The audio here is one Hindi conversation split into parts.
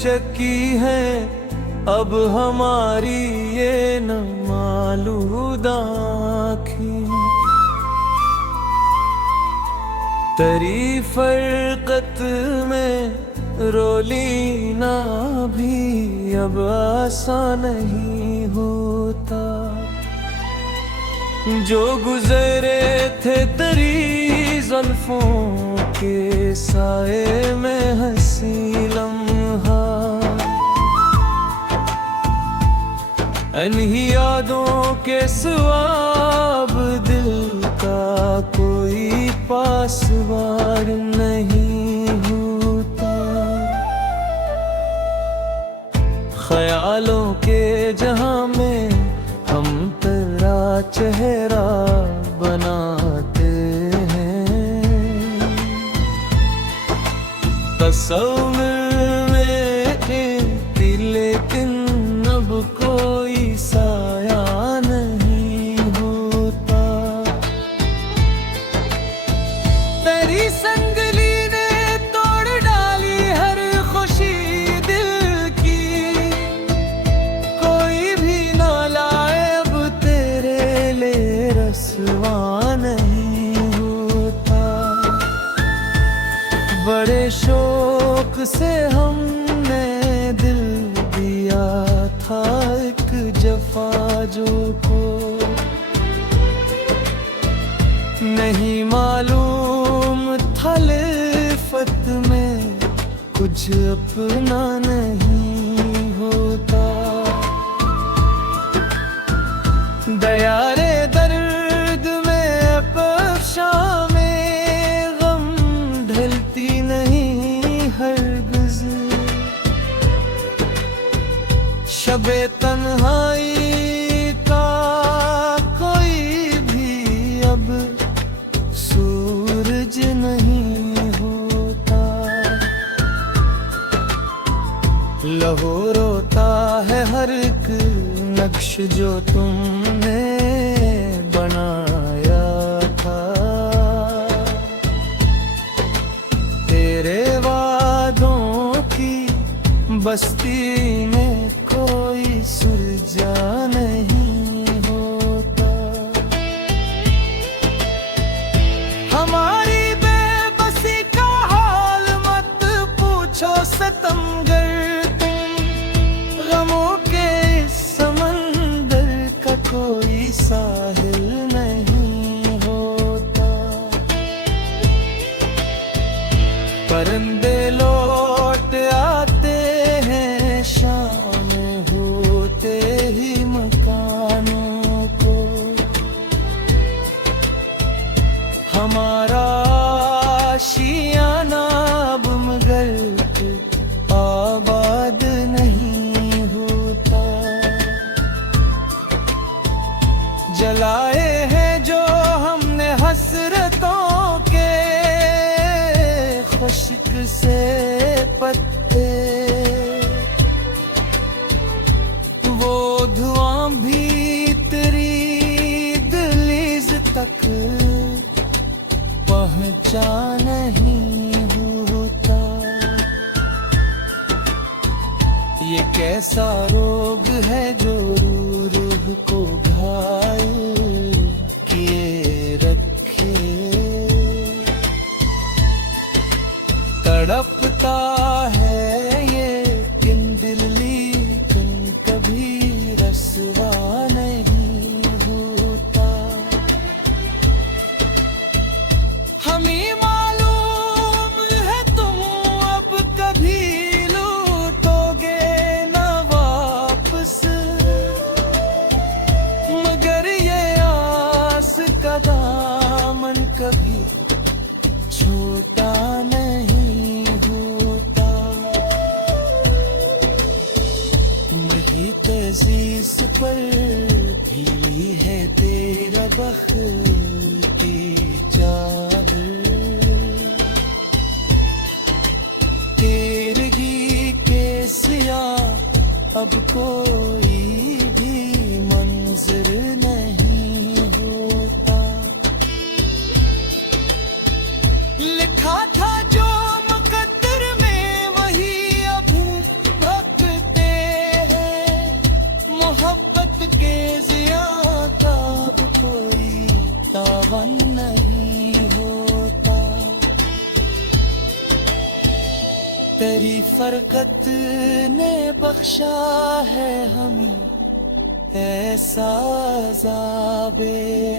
चकी है अब हमारी ये न मालूम आँखें। तेरी फरकत में रोली ना भी अब आसान नहीं होता। जो गुजरे थे तेरी जुल्फों के साए में हंसी लम्हा, इन्हीं यादों के स्वाब दिल का कोई पासवार नहीं होता। ख्यालों के जहां में हम तेरा चेहरा बनाते हैं। तस्वीर में लेकिन अब कोई साया नहीं होता। तेरी संगली ने तोड़ डाली हर खुशी दिल की, कोई भी ना लाए अब तेरे लिए रसवा नहीं होता। बड़े शौक से हमने दिल दिया था एक जफा जो को नहीं मालूम था लिफत में कुछ अपना नहीं होता। दया रे दर्द में अपशा में गम ढलती नहीं हरगिज़। शबे तन्हाई का कोई भी अब सूरज नहीं होता। लहू रोता है हर एक नक्श जो तुमने बनाया था। तेरे वादों की बस्ती में कोई सुलझा नहीं होता। हमारी बेबसी का हाल मत पूछो सितमगर तुम, गमों के इस समंदर का कोई साहिल नहीं होता। परिंदे लौट आते हैं शाम होते ही मकानों को। हमारा आशियाना अब मगर आबाद नहीं होता। जलाए हैं जो हमने हसरतों के खुश्क से पत्ते, वो धुआं भी तेरी दहलीज तक पहुंचा नहीं होता। ये कैसा रोग है जो रूह को घायल किए रखे। तड़पता है ये किन दिल लेकिन कभी रसवा नहीं होता। हमें मालूम है तुम अब कभी लौटोगे ना वापस, मगर ये आस का दामन कभी छोटा नहीं होता। मेरी तज़ीज़ पर भीली है तेरा बख़्त की चादर। तेरगी के सिया अब कोई भी मंज़र नहीं होता। लिखा था जो मुकद्दर में वही अब मोहब्बत के ज़िया का अब कोई दामन नहीं होता। तेरी फरकत ने बख्शा है हमें ऐसा अज़ाबे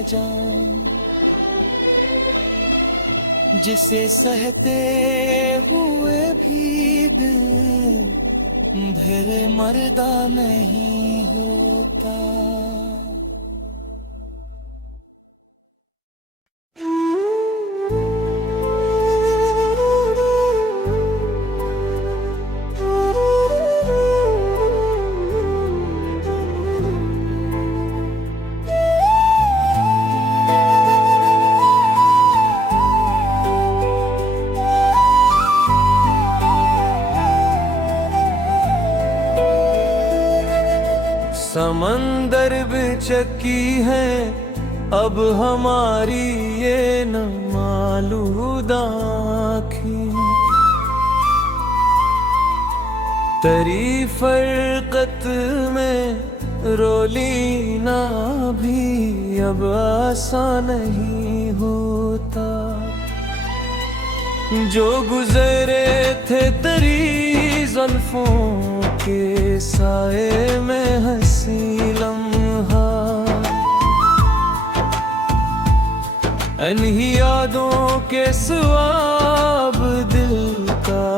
जान, जिसे सहते हुए भी दिल फिर मर्दा नहीं होता। समंदर बेचकी है अब हमारी ये न मालूम आँखें, तेरी फरकत में रोली ना भी अब आसान नहीं होता। जो गुजरे थे तेरी जुल्फों के साए में हंसी लम्हा, इन्हीं यादों के स्वाब दिल का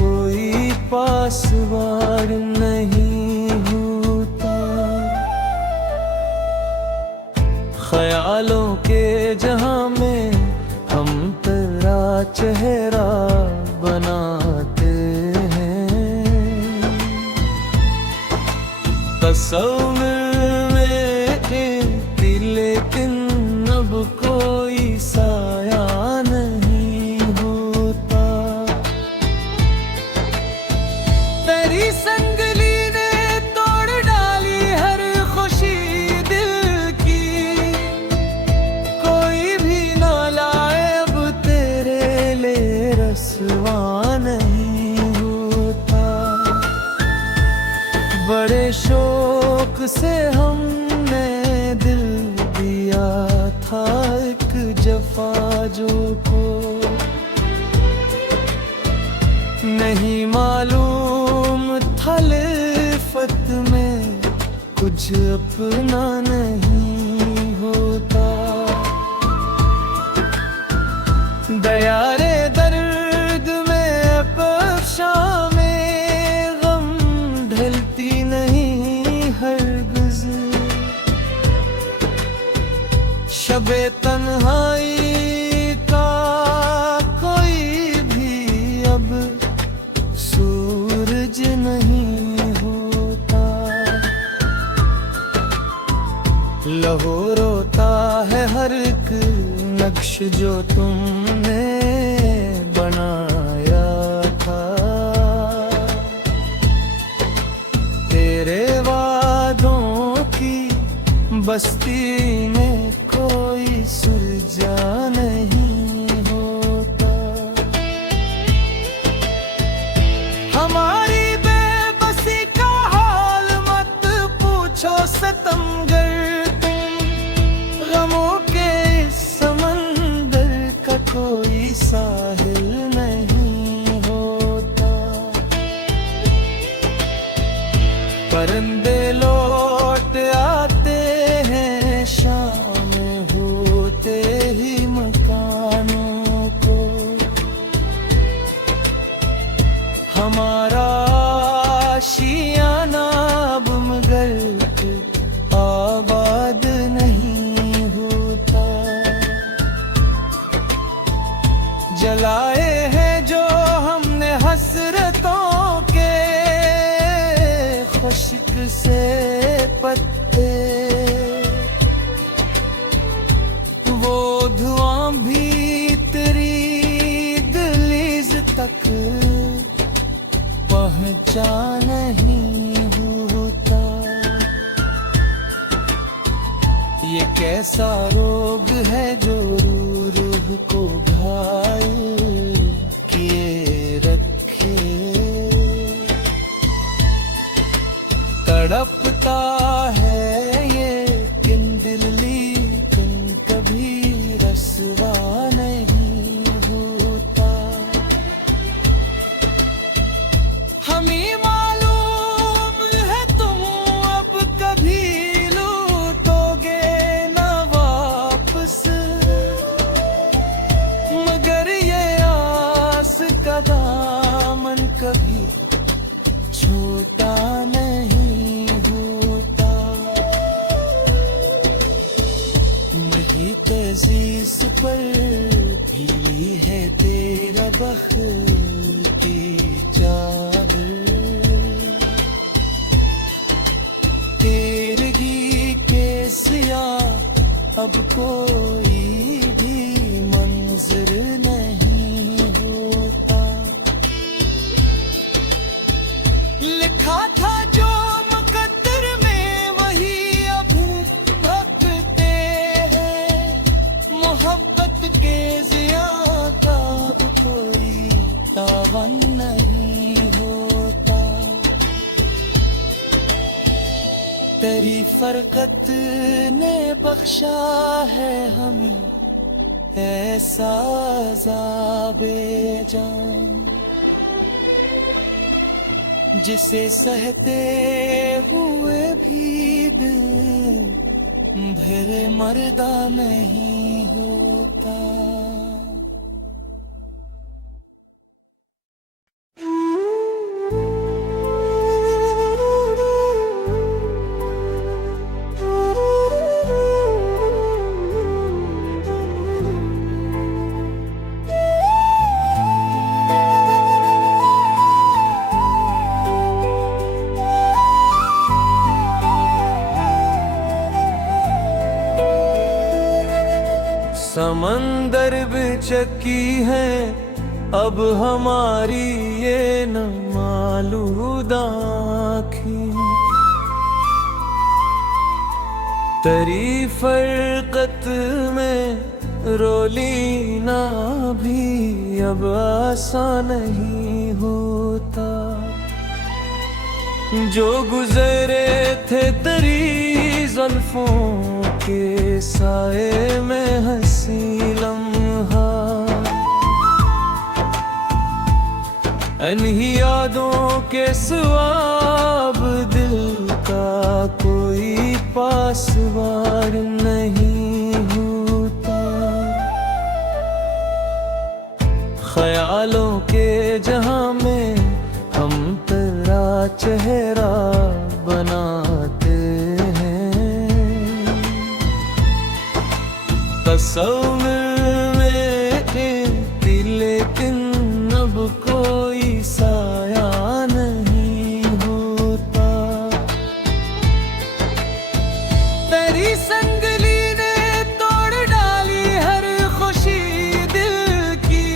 कोई पासवार नहीं होता। ख्यालों के जहां में हम तेरा चेहरा बनाते हैं, तस्वीर में लेकिन अब कोई साया नहीं होता। तेरी संगली ने तोड़ डाली हर खुशी दिल की, कोई भी ना लाए अब तेरे लिए रसवा नहीं होता। बड़े शौक से हमने दिल दिया था एक जफा जो को, नहीं मालूम था लिफत में कुछ अपना नहीं होता। दया रे दर्द में बख्शा में गम ढलती नहीं हरगिज़, शबे तन्हाई का कोई भी अब सूरज नहीं होता। लहू रोता है हर एक नक्श जो तुमने बनाया था, तेरे वादों की बस्ती में कोई सुलझा नहीं होता। हमारी बेबसी का हाल मत पूछो सितमगर तुम, गमों के इस समंदर का कोई साहिल नहीं होता। परिंदे लौट आते हैं शाम होते ही मकानों को, हमारा आशियाना अब मगर आबाद नहीं होता। जलाए हैं जो हमने हसरतों के खुश्क से पत्ते, वो धुआं भी तेरी दहलीज तक पहुंचा नहीं होता। ये कैसा रोग है जो रूह को घायल किए रखे, तड़पता अब कोई भी मंजर नहीं होता। लिखा था जो मुकद्दर में वही अब भटकते हैं। मोहब्बत के ज़िया का अब कोई तावन नहीं होता। तेरी फरकत ने बख्शा है हमें ऐसा अज़ाबे जान, जिसे सहते हुए भी दिल फिर मर्दा नहीं होता। समंदर बेचकी है अब हमारी ये न मालूम आँखें। तेरी फरकत में रोली ना भी अब आसान नहीं होता। जो गुजरे थे तेरी जुल्फों के साए में हंसी लम्हा, इन्हीं यादों के स्वाब दिल का कोई पासवार नहीं होता। ख्यालों के जहां में हम तेरा चेहरा बनाते हैं। तस्वीर में थी लेकिन अब कोई साया नहीं होता। तेरी संगली ने तोड़ डाली हर खुशी दिल की।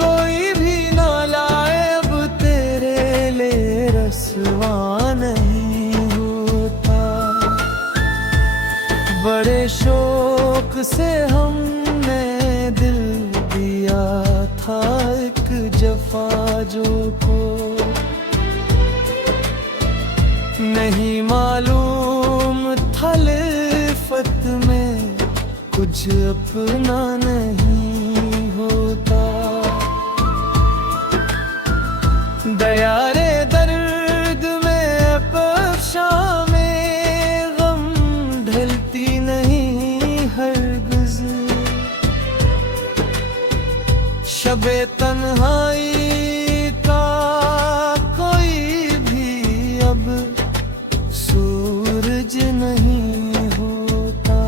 कोई भी ना लाए अब तेरे लिए रसवा नहीं होता। बड़े शौक से हमने दिल दिया था एक जफा जो को नहीं मालूम था लिफत में कुछ अपना नहीं होता। दया रे दर्द में पशा में गम ढलती नहीं हरगिज़। शबे तन्हाई का कोई भी अब सूरज नहीं होता।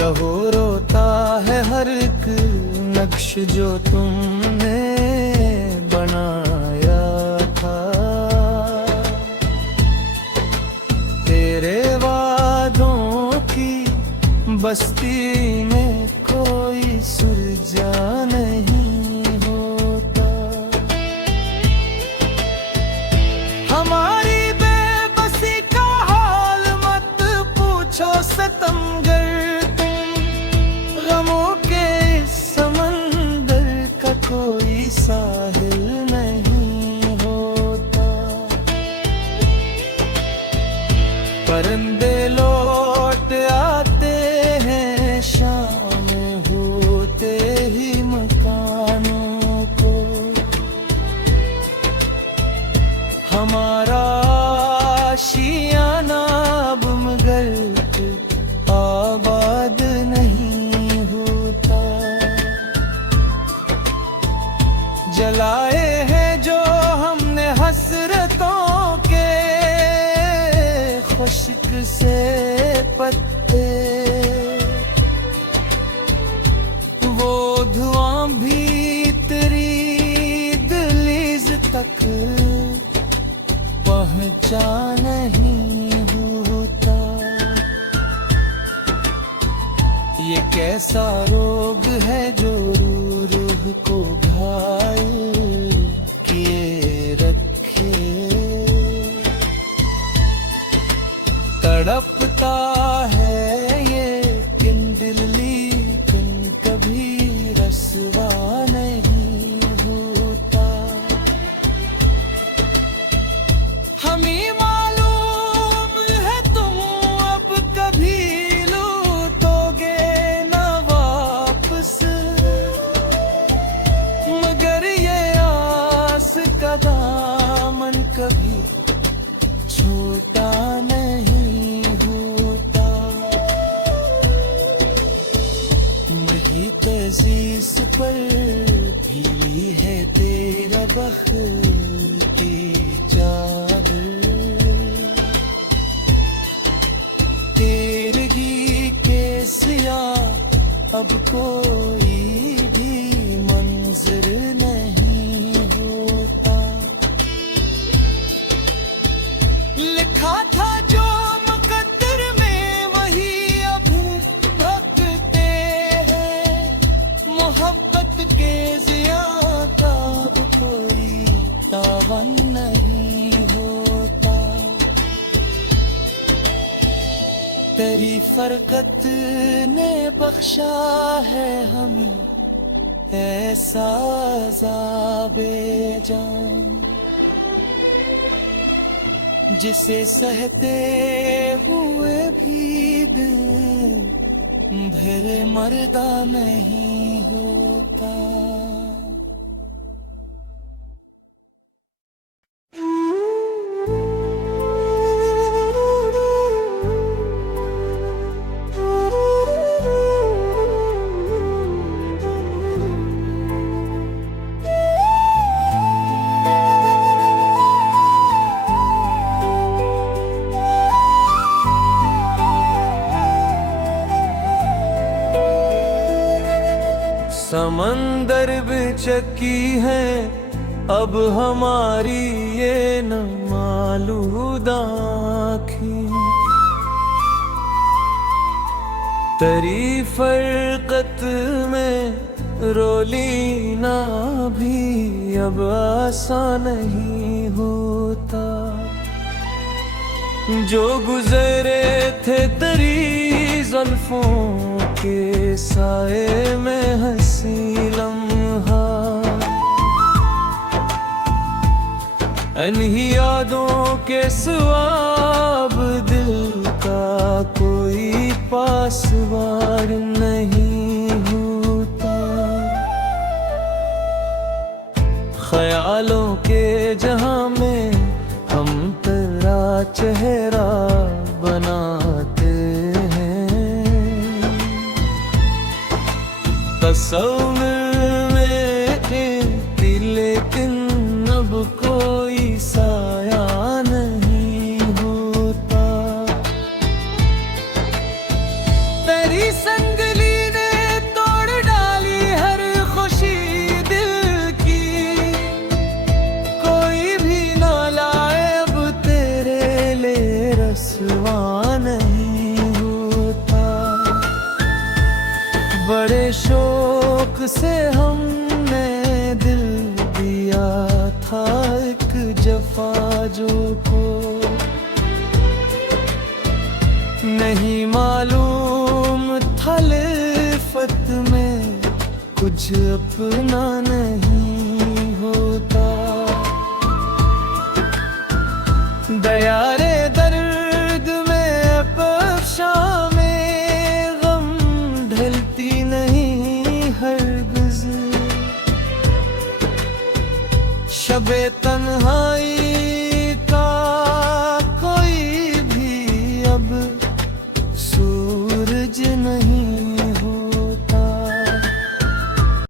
लहू रोता है हर एक नक्श जो तुमने बनाया था। तेरे वादों की बस्ती में कोई सुरजा नहीं होता। हमारी बेबसी का हाल मत पूछो सितमगर तुम। गमों के इस समंदर का कोई साहिल नहीं होता। परिंदे लौट आते हैं शाम होते ही मकानों को। हमारा आशियाना अब मगर आबाद नहीं होता। जलाए हैं जो हमने हसरतों के खुश्क से पत्ते। वो धुआं भी तेरी दहलीज तक पहुंचा नहीं हुआ। कैसा रोग है जो रूह को घायल किए रखे, तड़पता है ये किन दिल लेकिन कभी रसवा नहीं होता। हमें मालूम है तुम अब कभी लौटोगे न वापस, मगर ये आस का दामन कभी छोटा नहीं होता। महक अज़ीज़ पर भीली है तेरा बख्त की चादर, तेरगी के सिया अब कोई भी मंजर नहीं होता। लिखा था जो मुकद्दर में वही अब भटकते हैं, मोहब्बत के ज़िया का अब कोई तावन नहीं होता। तेरी फरकत ने बख्शा है हमें ऐसा अज़ाबे जान, जिसे सहते हुए भी दिल फिर मर्दा नहीं होता। समंदर बेचकी है अब हमारी ये न मालूम आँखें, तेरी फरकत में रोली ना भी अब आसान नहीं होता। जो गुजरे थे तेरी जुल्फों के साए में हंसी लम्हा, इन्हीं यादों के स्वाब दिल का कोई पासवार नहीं होता। ख्यालों के जहां में हम तेरा चेहरा बनाते हैं, तस्वीर में थी लेकिन अब कोई साया नहीं होता। तेरी संगली ने तोड़ डाली हर खुशी दिल की, कोई भी ना लाए अब तेरे लिए रसवा नहीं होता। बड़े शौक से हमने दिल दिया था एक जफा जो को, नहीं मालूम था लिफत में कुछ अपना नहीं होता। दयारे दर्द में पक्षा में गम ढलती नहीं हरगिज़, शबे तन्हाई